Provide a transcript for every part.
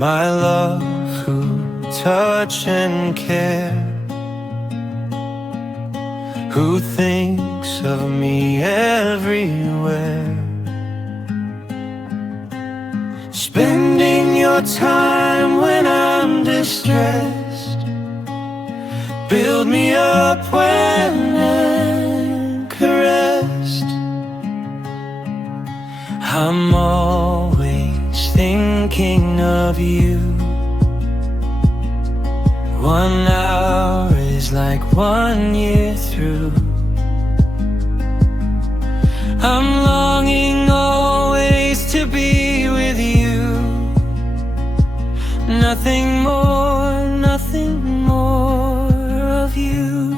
my love, who touch and care, who thinks of me everywhere. Spending your time when I'm distressed, build me up when I'm caressed. I'm always thinking of you. 1 hour is like 1 year through. I'm longing always to be with you. Nothing more of you.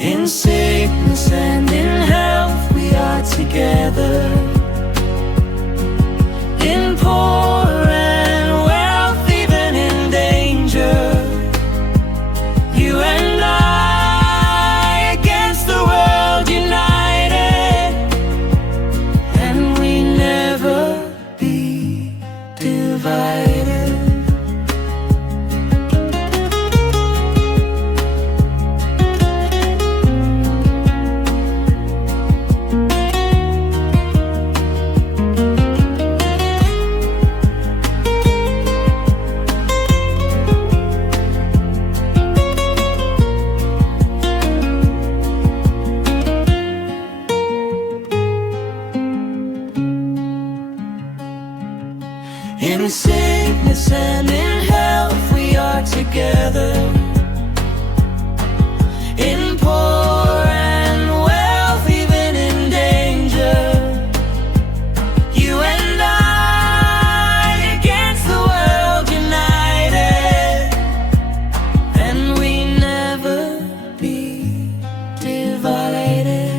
In sickness and in health we are together. In poor and wealth, even in danger, you and I against the world united, and we never be divided. In sickness and in health we are together. In poor and wealth, even in danger, you and I against the world united, and we never be divided.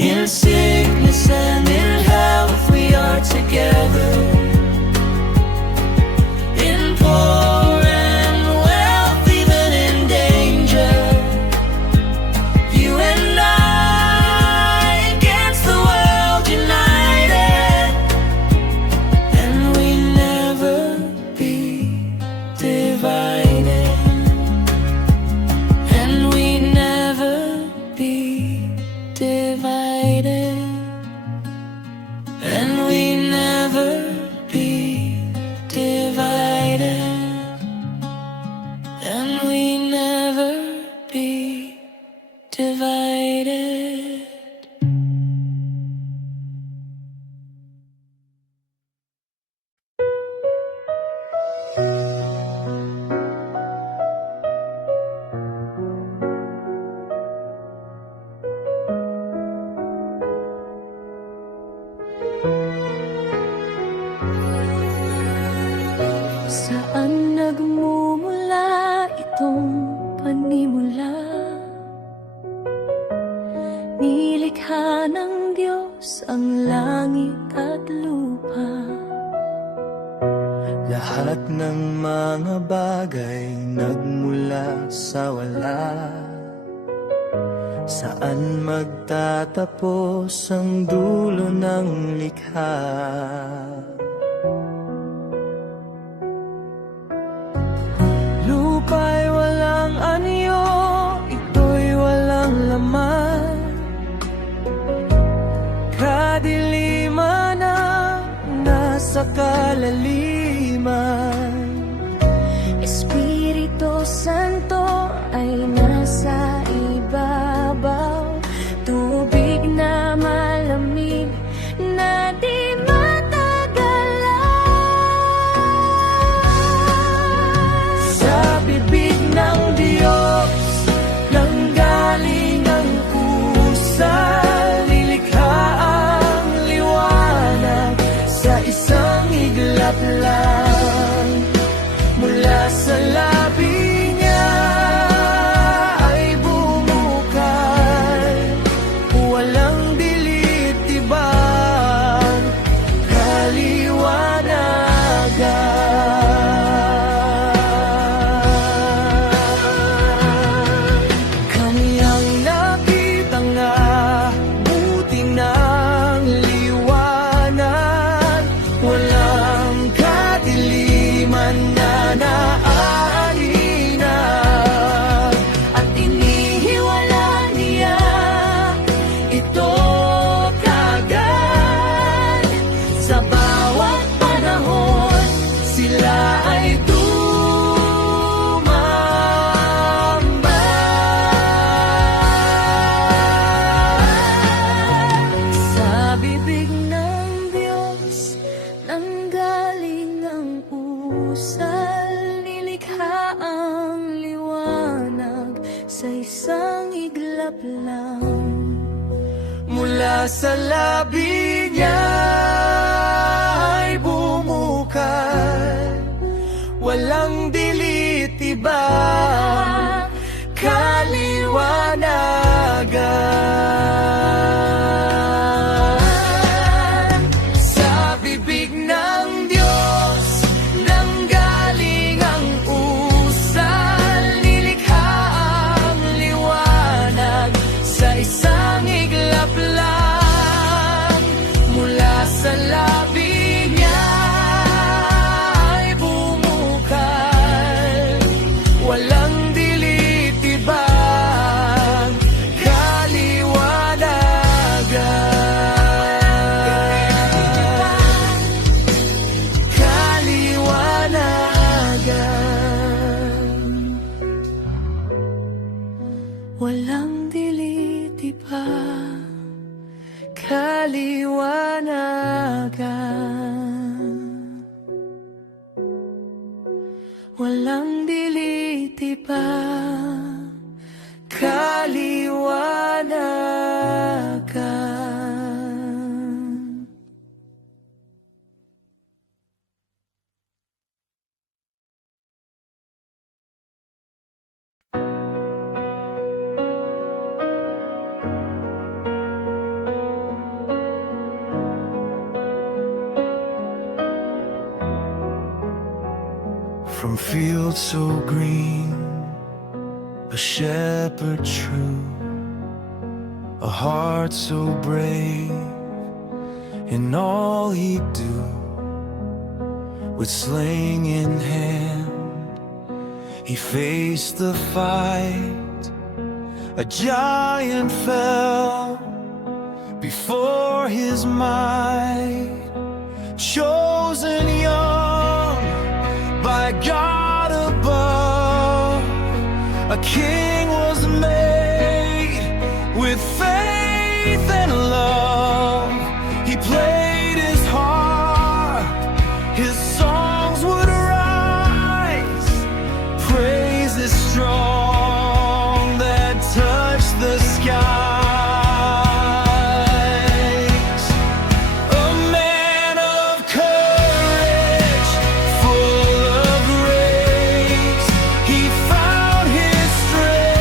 In sickness and in health we are together. In poor and wealth, even in danger, you and I against the world united, and we never be divided, and we never be divided, and we never be divided, and we never be divided. Saan nagmumula itong panimula? Nilikha ng Diyos ang langit at lupa. Lahat ng mga bagay nagmula sa wala. Saan magtatapos ang dulo ng likha? Lupa'y walang anyo, ito'y walang laman. Kadiliman ang nasa kalaliman. Espiritu Santo ay nasa ibabaw. Tubig na malamig na di Ng Diyos nanggaling ang pusa, nilikha ang liwanag sa isang iglap lang. Mula sa labi niya ay bumukay, walang dilitibang kaliwanagan. usal, nilikha ang liwanag sa isang iglap lang. Mula sa labi niya ay bumukal, walang dilitibang kaliwanagan. Sa bibig ng Diyos nanggaling ang usal, nilikha ang liwanag sa isang iglap lang. Mula sa labi niya ay bumukal, walang dilitibang kaliwanagan. Walang dilitibang kaliwanagan. Walang dilitibang kaliwanagan. From fields so green, a shepherd true, a heart so brave in all he'd do. With sling in hand, he faced the fight. A giant fell before his might. Chosen young by God above, a king was made with faith and love. He played his harp, his songs would rise, praises strong that touched the skies. A man of courage, full of grace, he found his strength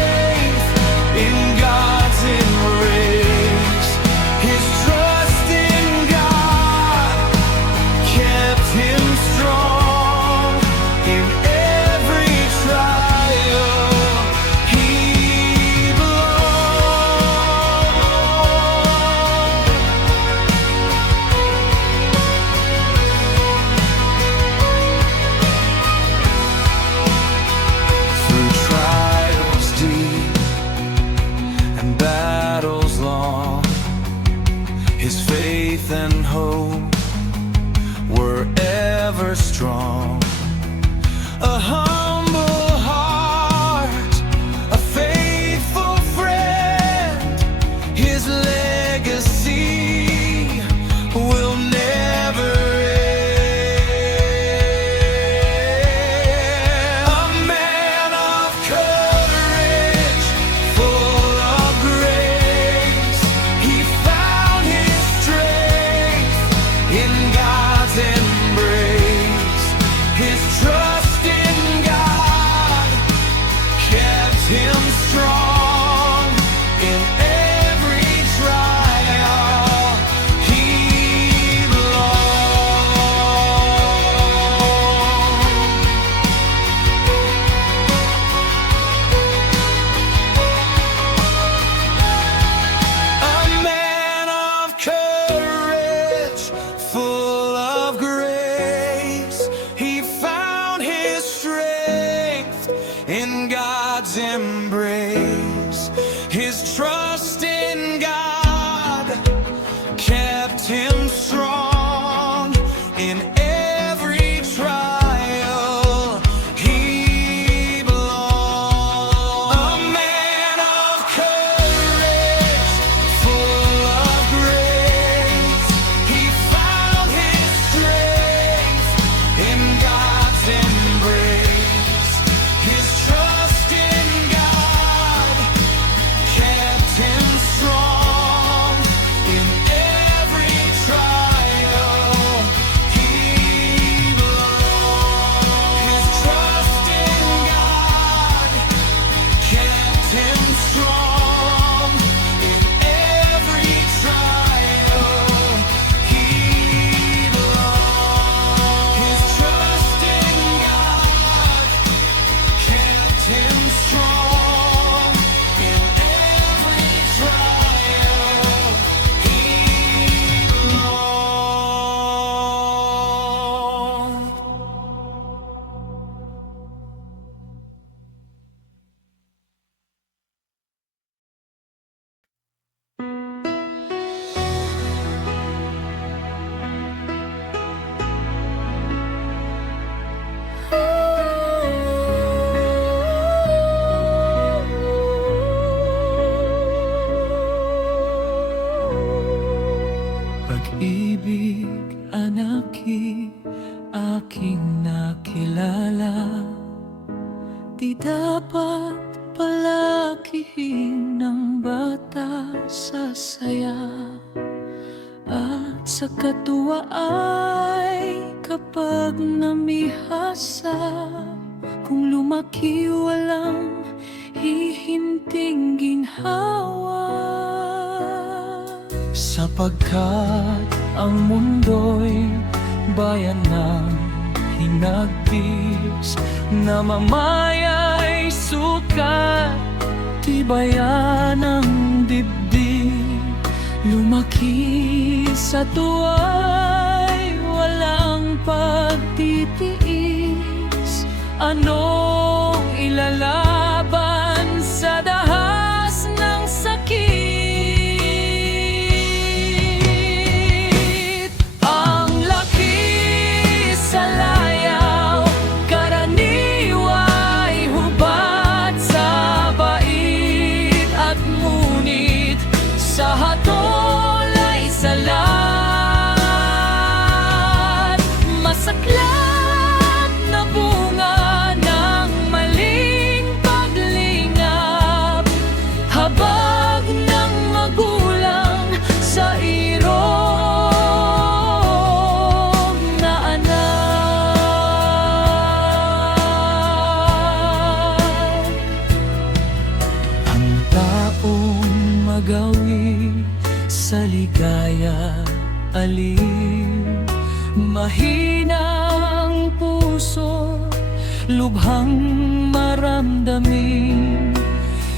makilala. Di dapat palakihin ng bata sa saya at sa katuwa ay kapag namihasa. Kung lumaki walang hihinting ginhawa, sapagkat ang mundo'y bayan ng hinagpis, namamaya'y sukat, tibayan ng dibdib. Lumaki sa tuwa'y walang pagtitiis. Anong ilalaban sa dahas ng sakit? Ang laki sa layaw, karaniwa'y hubad sa bait at ngunit sa hatol ay salat. Masaklap na bunga ng maling paglingap, habag ng magulang sa irog na anak. Ang taong magawi sa ligaya alim, mahinang puso, lubhang maramdamin.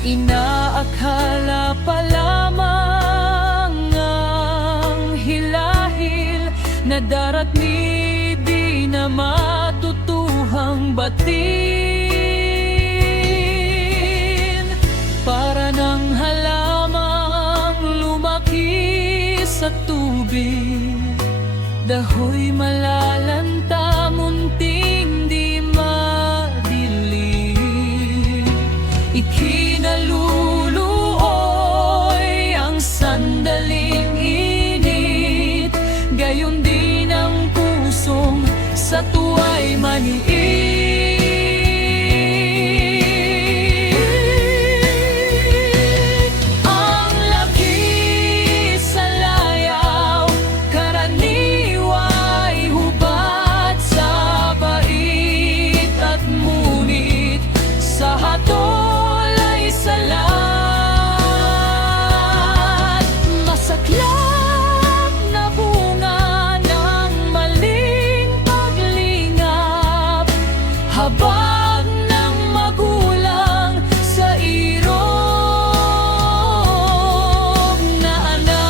Inaakala pa lamang ang hilahil na daratni di na matutuhang batin. Para ng halamang lumaki sa tubig, dahoy malalanta, munting di madilim. Ikinaluluoy ang sandaling init, gayon din ang pusong sa tuwa'y maniit. Ang laki sa layaw, karaniwa'y hubad sa bait at ngunit sa hatol ay salat. Masaklap na bunga ng maling paglingap, habag ng magulang sa irog na anak.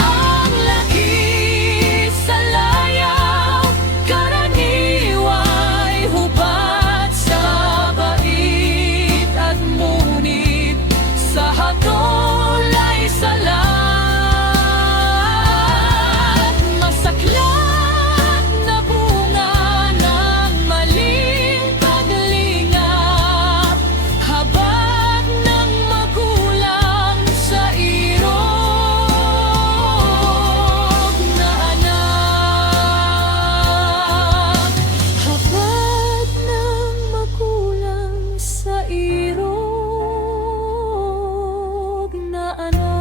Ang laki sa layaw, karaniwa'y hubad sa bait at ngunit sa hatol ay salat. Masaklap na bunga ng maling paglingap, habag ng magulang sa irog na anak. Habag ng magulang sa irog na anak.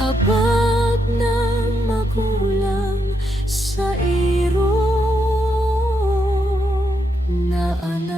Habag ng magulang sa irog na anak.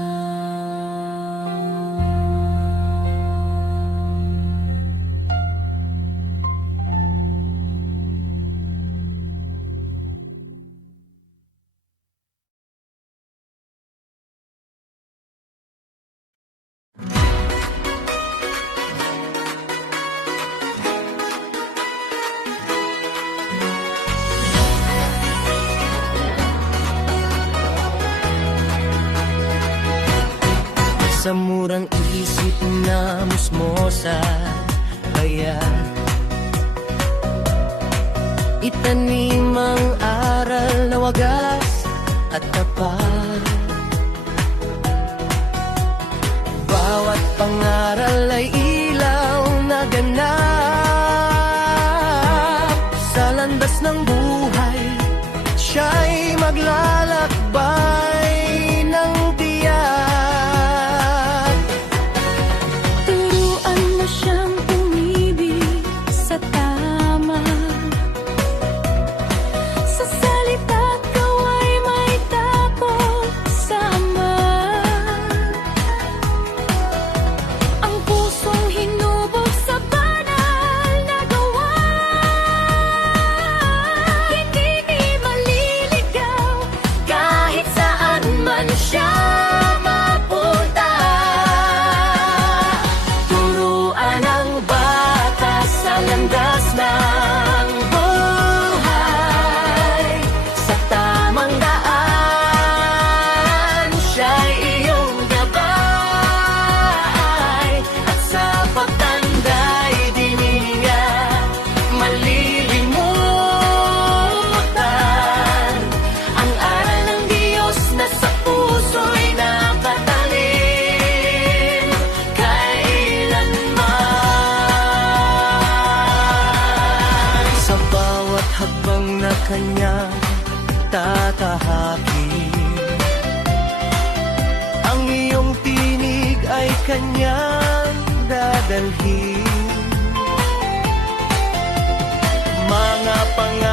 Sa murang isip na musmosa, kaya itanim ang aral na wagas at tapat. Bawat pangaral ay ilaw na ganap. Sa landas ng buhay, siya'y maglalakbay ng tiyak. Turuan mo siyang umibig sa tama. Sa salita't gawa'y may takot sama. Ang pusong hinubog sa banal na gawa. Hindi maliligaw kahit saan man siya mapunta. Turuan ang bata sa landas ng buhay. Sa tamang daan, siya'y iyong gabay. At sa pagtanda'y di niya malilimutan ang aral ng Diyos na sa puso'y nakatalim kailanman. Sa bawat hakbang na kanyang tatahakin, ang iyong tinig ay kanyang dadalhin. Mga pangalan